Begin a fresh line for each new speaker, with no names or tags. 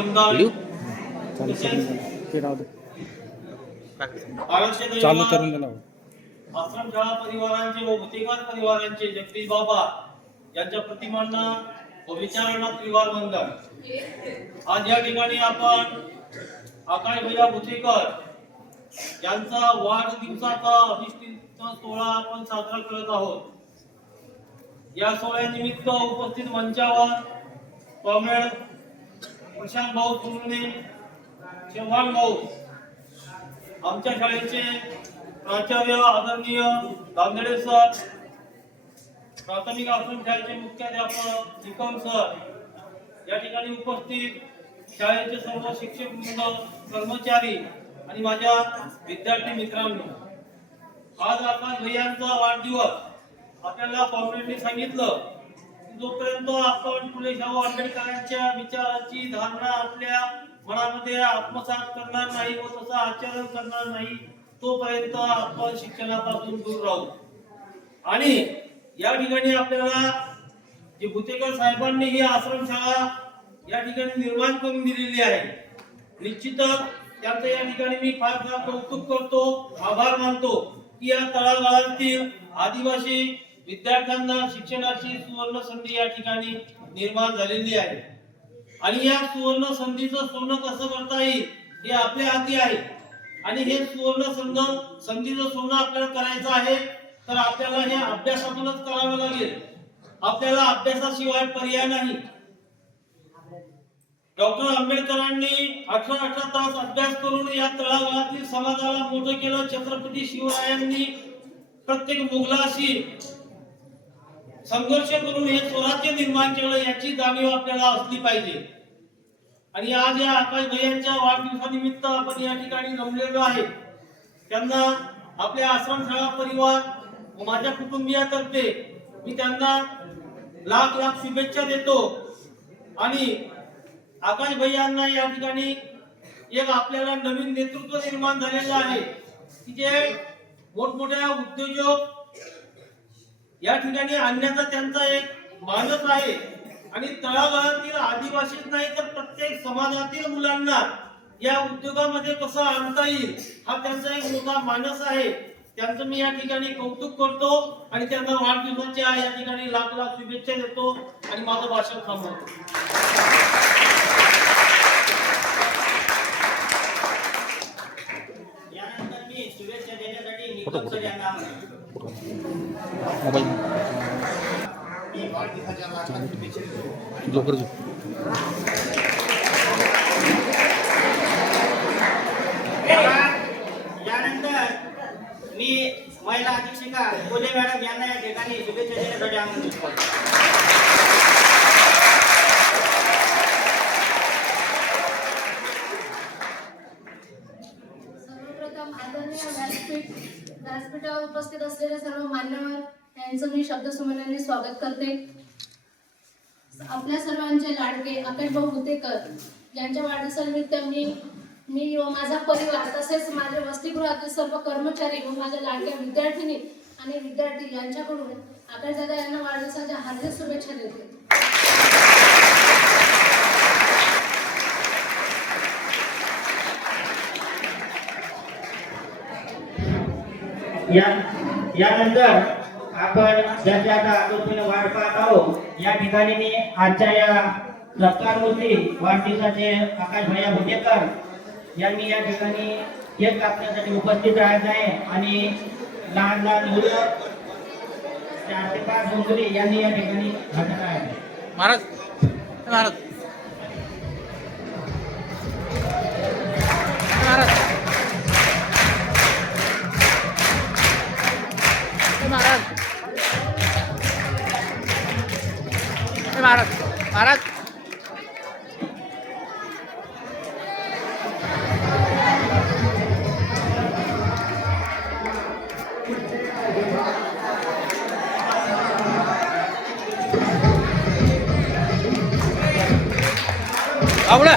चालू करून द्या. ते राहू दे.
आरक्षण
चालू
आयोगात
करून दिला
आश्रमशाळा परिवारांचे व भूतिकार परिवारांचे जगदीश बाबा यांच्या प्रतिमांना व विचारणा त्रिवार वंदन आज या ठिकाणी आपण आकाश भैया भुतेकर यांचा वाढदिवसाचा अधिष्ठित सोहळा आपण साजरा करत आहोत या सोहळ्यानिमित्त उपस्थित मंचावर कॉम्रेड प्रशांत भाऊ सुरुने चव्हाण भाऊ आमच्या शाळेचे प्राचार्य आदरणीय दांदडे सर प्राथमिक आश्रम शाळेचे मुख्याध्यापक निकम सर या ठिकाणी उपस्थित शाळेचे सर्व शिक्षक वृंद कर्मचारी आणि माझ्या विद्यार्थी मित्रांनो. आज आपण भैयांचा वाढदिवस आपल्याला कॉम्रेडने सांगितलं. जोपर्यंत आपण फुले शाहू आंबेडकरांच्या विचाराची धारणा आपल्या मनामध्ये आत्मसात करणार नाही व तसं आचरण करणार नाही तोपर्यंत आपण शिक्षणापासून दूर राहू. आणि या ठिकाणी आपल्याला जे भुतेकर साहेबांनी ही आश्रमशाळा या ठिकाणी निर्माण करून दिलेली आहे निश्चितच त्यांचं या ठिकाणी मी फार फार कौतुक करतो आभार मानतो की या तळागाळातील आदिवासी विद्यार्थ्यांना शिक्षणाची सुवर्ण संधी या ठिकाणी निर्माण झालेली आहे. आणि या सुवर्ण संधीचं सोनं कसं करता येईल हे आपल्या हाती आहे. आणि हे सुवर्ण संध संधीचं सोनं आपल्याला करायचं आहे तर आपल्याला हे अभ्यासातूनच करावं लागेल. आपल्याला अभ्यासाशिवाय पर्याय नाही. डॉक्टर आंबेडकरांनी अठरा अठरा तास अभ्यास करून या तळागाळातील समाजाला मोठं केलं. छत्रपती शिवरायांनी प्रत्येक मुघलाशी संघर्ष करून हे स्वराज्य निर्माण केलं याची जाणीव आपल्याला असली पाहिजे. आणि आज या आकाश भैयांच्या वाढदिवसानिमित्त आपण या ठिकाणी जमलेलो आहे. त्यांना आपल्या आश्रमशाळा परिवार व माझ्या कुटुंबियातर्फे मी त्यांना लाख लाख शुभेच्छा देतो. आणि आकाश भैयांना या ठिकाणी एक आपल्याला नवीन नेतृत्व निर्माण झालेलं आहे. की जे मोठमोठ्या उद्योजक या ठिकाणी आणण्याचा त्यांचा एक मानस आहे. आणि तळागाळातील आदिवासीच नाही तर प्रत्येक समाजातील मुलांना या उद्योगामध्ये कसं आणता येईल हा त्यांचा एक मोठा मानस आहे. त्यांचं मी या ठिकाणी कौतुक करतो आणि त्यांना वाढदिवसाच्या या ठिकाणी लाख लाख शुभेच्छा देतो आणि माझं भाषण थांबवतो.
यानंतर मी शुभेच्छा देण्यासाठी निकम सर यांना
मोबाईल. लवकर
यानंतर मी महिला अधीक्षिका कोले मॅडम यांना या ठिकाणी शुभेच्छा देण्यासाठी आमंत्रित करतो.
सुमनाने स्वागत करते. आपल्या सर्वांचे लाडके भाऊ तेकर यांच्या वाढदिवसानिमित्त मी मी व माझा परिवार तसेच माझ्या वसतिगृहातील सर्व कर्मचारी व माझ्या लाडक्या विद्यार्थिनी आणि विद्यार्थी यांच्याकडून आकाशदादा यांना वाढदिवसाच्या हार्दिक शुभेच्छा देते.
या यानंतर आपण ज्याच्या आता आतुरतेने वाट पाहत आहोत या ठिकाणी मी आजच्या या सत्कार मूर्ती वाढदिवसाचे आकाश भैया भुतेकर यांनी या ठिकाणी केक कापण्यासाठी उपस्थित राहत आहे आणि लहान लहान मुलं चार ते पाच मुली यांनी या ठिकाणी घटक आहे
महाराज महाराज. 拿过来